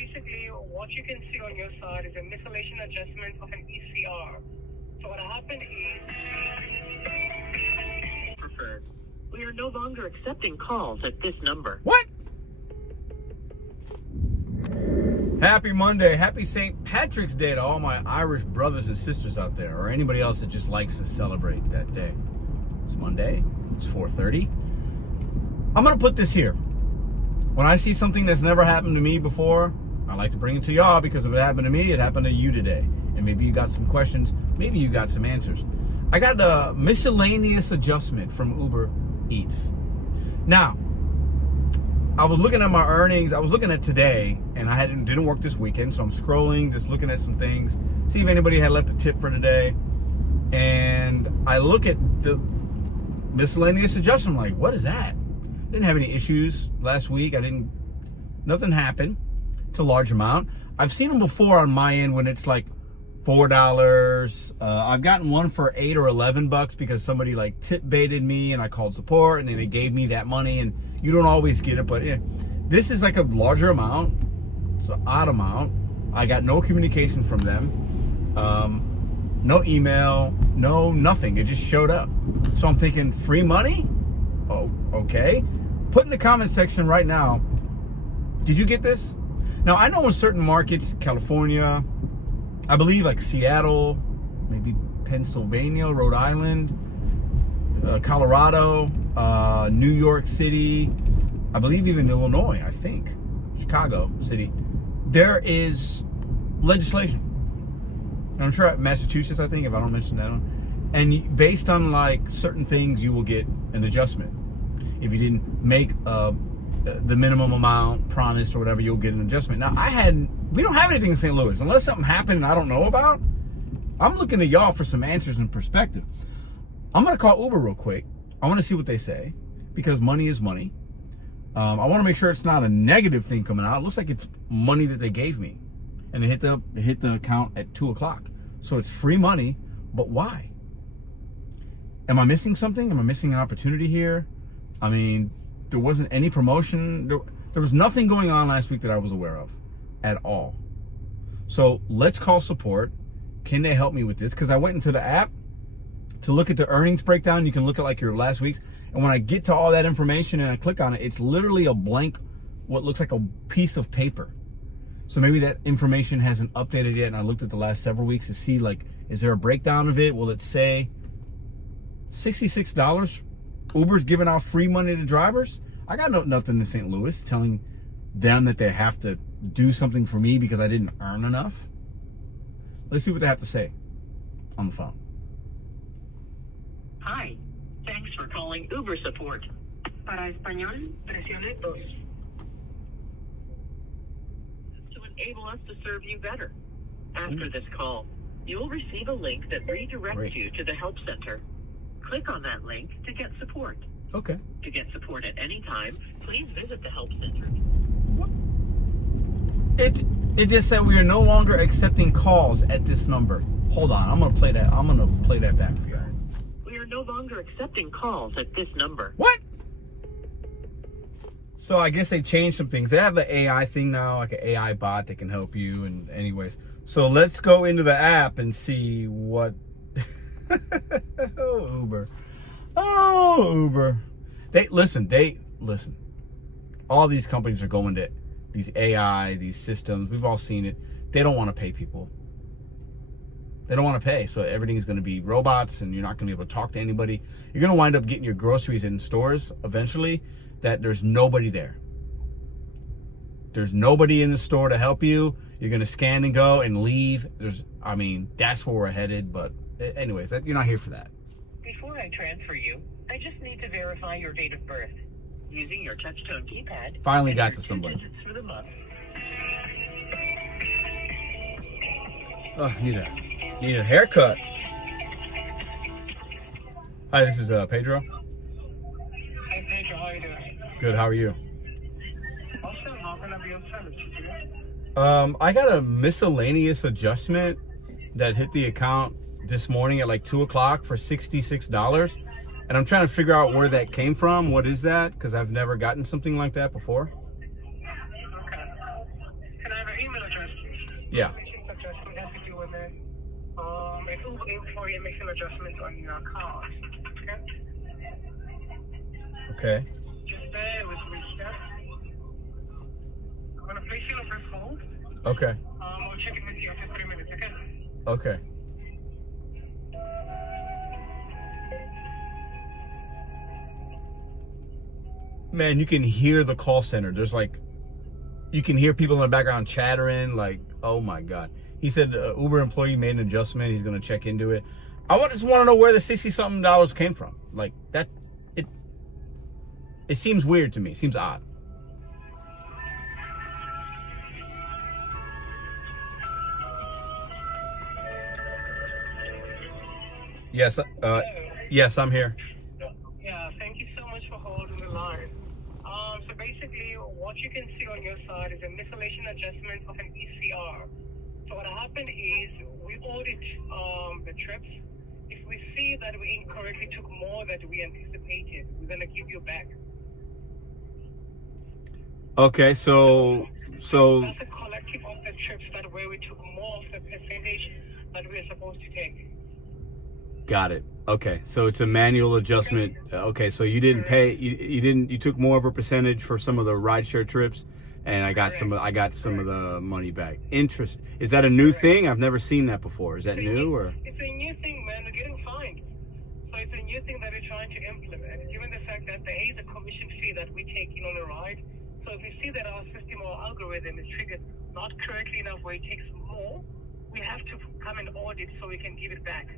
basically, what you can see on your side is a miscellaneous adjustment of an ECR. So what happened is... Preferred. We are no longer accepting calls at this number. What? Happy Monday. Happy St. Patrick's Day to all my Irish brothers and sisters out there, or anybody else that just likes to celebrate that day. It's Monday. It's 4:30. I'm going to put this here. When I see something that's never happened to me before, I like to bring it to y'all, because if it happened to me, it happened to you today. And maybe you got some questions. Maybe you got some answers. I got a miscellaneous adjustment from Uber Eats. Now, I was looking at my earnings. I was looking at today, and I didn't work this weekend, so I'm scrolling, just looking at some things, see if anybody had left a tip for today. And I look at the miscellaneous adjustment. I'm like, what is that? I didn't have any issues last week. Nothing happened. It's a large amount. I've seen them before on my end when it's like $4. I've gotten one for $8 or $11 because somebody like tip baited me and I called support and then they gave me that money, and you don't always get it, but yeah, this is like a larger amount. It's an odd amount. I got no communication from them. No email, no nothing. It just showed up. So I'm thinking, free money? Oh, okay. Put in the comment section right now, did you get this? Now, I know in certain markets, California, I believe like Seattle, maybe Pennsylvania, Rhode Island, Colorado, New York City, I believe even Illinois, I think, Chicago City, there is legislation. And I'm sure Massachusetts, I think, if I don't mention that one. And based on like certain things, you will get an adjustment. If you didn't make the minimum amount promised or whatever, you'll get an adjustment. Now, we don't have anything in St. Louis. Unless something happened and I don't know about, I'm looking at y'all for some answers and perspective. I'm going to call Uber real quick. I want to see what they say, because money is money. I want to make sure it's not a negative thing coming out. It looks like it's money that they gave me. And it hit the account at 2 o'clock. So it's free money, but why? Am I missing something? Am I missing an opportunity here? I mean, there wasn't any promotion. There was nothing going on last week that I was aware of at all. So let's call support. Can they help me with this? Because I went into the app to look at the earnings breakdown. You can look at like your last week's. And when I get to all that information and I click on it, it's literally a blank, what looks like a piece of paper. So maybe that information hasn't updated yet. And I looked at the last several weeks to see, like, is there a breakdown of it? Will it say $66? Uber's giving out free money to drivers? I got nothing in St. Louis telling them that they have to do something for me because I didn't earn enough. Let's see what they have to say on the phone. Hi, thanks for calling Uber support. Para español, presione dos. To enable us to serve you better. After this call, you will receive a link that redirects you to the help center. Click on that link to get support. Okay. To get support at any time, please visit the help center. What? It just said we are no longer accepting calls at this number. Hold on, I'm gonna play that back for you. We are no longer accepting calls at this number. What? So I guess they changed some things. They have the AI thing now, like an AI bot that can help you. And anyways, so let's go into the app and see what. Oh, Uber. Oh, Uber. They listen. All these companies are going to these AI, these systems. We've all seen it. They don't want to pay people. They don't want to pay. So everything is going to be robots, and you're not going to be able to talk to anybody. You're going to wind up getting your groceries in stores eventually that there's nobody there. There's nobody in the store to help you. You're going to scan and go and leave. That's where we're headed. But anyways, you're not here for that. Before I transfer you, I just need to verify your date of birth. Using your touch-tone keypad. Finally got to somebody. Digits for the month. Oh, need a haircut. Hi, this is Pedro. Hey, Pedro, how are you doing? Good, how are you? Also, how can I be of service to you? I got a miscellaneous adjustment that hit the account this morning at like 2 o'clock for $66. And I'm trying to figure out where that came from. What is that? Because I've never gotten something like that before. Okay. Can I have an email address, please. Yeah. Adjustment has to do with it. If Uber employee makes an adjustment on your account, okay? Okay. Just bear with me, yeah? I'm gonna place you on first hold. Okay. I'll check in with you after 3 minutes, okay? Okay. Man, you can hear the call center. There's like, you can hear people in the background chattering. Like, oh my God. He said Uber employee made an adjustment. He's going to check into it. Just want to know where the $60-something came from. Like that, it seems weird to me. It seems odd. Yes. Yes, I'm here. Yeah, thank you so much for holding the line. So basically, what you can see on your side is a miscellaneous adjustment of an ECR. So what happened is we audit the trips. If we see that we incorrectly took more than we anticipated, we're going to give you back. Okay, so That's a collective of the trips that where we took more of the percentage that we are supposed to take. got it. Okay, so it's a manual adjustment. Okay, so you didn't pay. You took more of a percentage for some of the rideshare trips, and I got some of the money back. Interest. Is that a new thing? I've never seen that before. Is that new or? It's a new thing, man. We're getting fined. So it's a new thing that we're trying to implement. Given the fact that there is a commission fee that we take in on a ride, so if we see that our system or algorithm is triggered not correctly enough where it takes more, we have to come and audit so we can give it back.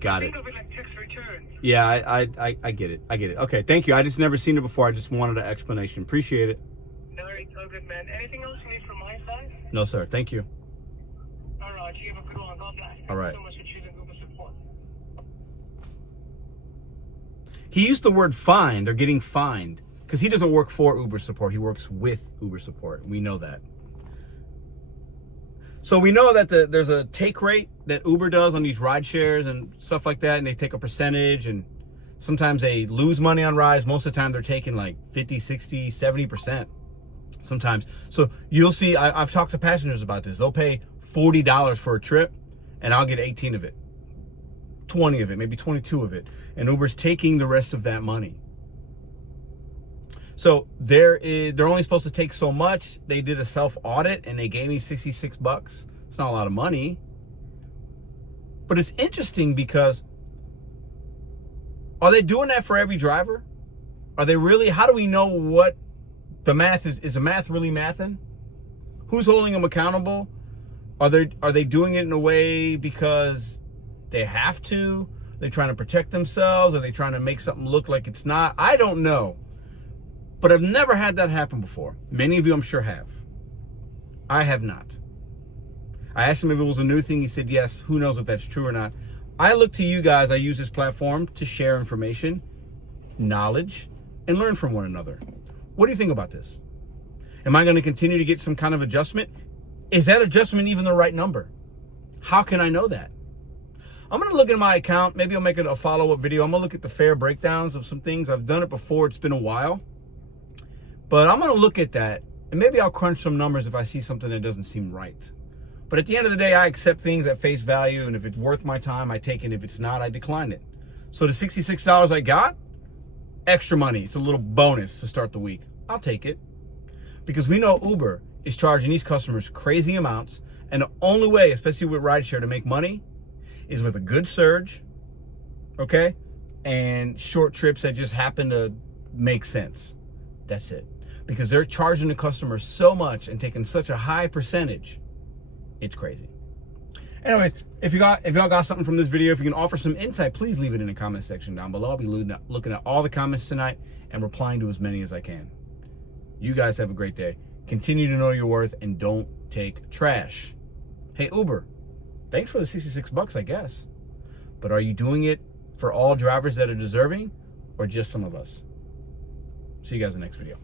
Got it. Think of it like tax returns. Yeah, I get it. I get it. Okay, thank you. I just never seen it before. I just wanted an explanation. Appreciate it. No, it's all good, man. Anything else you need from my side? No, sir. Thank you. All right, you have a good one. God bless. All right. Thank you so much for choosing Uber support. He used the word fine. They're getting fined because he doesn't work for Uber support. He works with Uber support. We know that. So we know that there's a take rate that Uber does on these ride shares and stuff like that, and they take a percentage, and sometimes they lose money on rides. Most of the time they're taking like 50, 60, 70% sometimes. So you'll see, I've talked to passengers about this. They'll pay $40 for a trip, and I'll get 18 of it, 20 of it, maybe 22 of it. And Uber's taking the rest of that money. So they're only supposed to take so much. They did a self audit and they gave me $66. It's not a lot of money, but it's interesting because are they doing that for every driver? Are they really? How do we know what the math is? Is the math really mathing? Who's holding them accountable? Are they doing it in a way because they have to? Are they trying to protect themselves? Are they trying to make something look like it's not? I don't know. But I've never had that happen before. Many of you, I'm sure, have. I have not. I asked him if it was a new thing. He said, yes. Who knows if that's true or not. I look to you guys. I use this platform to share information, knowledge, and learn from one another. What do you think about this? Am I going to continue to get some kind of adjustment? Is that adjustment even the right number? How can I know that? I'm going to look at my account. Maybe I'll make it a follow-up video. I'm going to look at the fare breakdowns of some things. I've done it before. It's been a while. But I'm going to look at that, and maybe I'll crunch some numbers if I see something that doesn't seem right. But at the end of the day, I accept things at face value, and if it's worth my time, I take it. If it's not, I decline it. So the $66 I got, extra money. It's a little bonus to start the week. I'll take it. Because we know Uber is charging these customers crazy amounts, and the only way, especially with rideshare, to make money is with a good surge, okay? And short trips that just happen to make sense. That's it. Because they're charging the customers so much and taking such a high percentage, it's crazy. Anyways, if y'all got something from this video, if you can offer some insight, please leave it in the comment section down below. I'll be looking at all the comments tonight and replying to as many as I can. You guys have a great day. Continue to know your worth and don't take trash. Hey, Uber, thanks for the $66, I guess. But are you doing it for all drivers that are deserving or just some of us? See you guys in the next video.